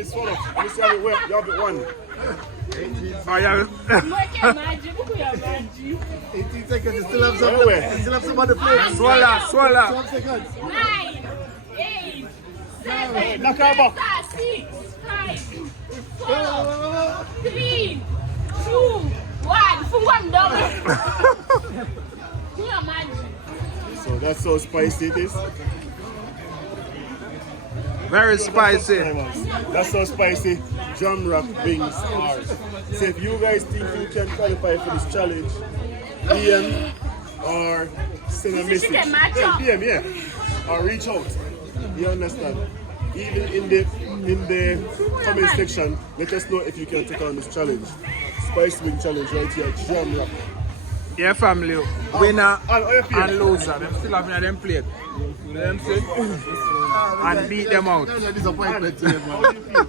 It's full of. Let me see how it works. You have it one. Oh, yeah. 18 seconds, you still have some. You still have some on the plate. Swallow, swallow. 12 seconds. 9, 8, 7, Knock her back. 6, 5, 4, 3, 2, 1. Fungwa mdomo. Kunywa maji. So that's how spicy it is. Very spicy. That's how spicy Jamrock wings are. So if you guys think you can qualify for this challenge, DM or send a message. Yeah, DM, yeah. Or reach out. You understand? Even in the comment section, let us know if you can take on this challenge. Spice wing challenge right here at Jamrock. Yeah, family. Winner and and loser. Them still having them plate. Them say, and beat them out. That's a disappointment to you, man.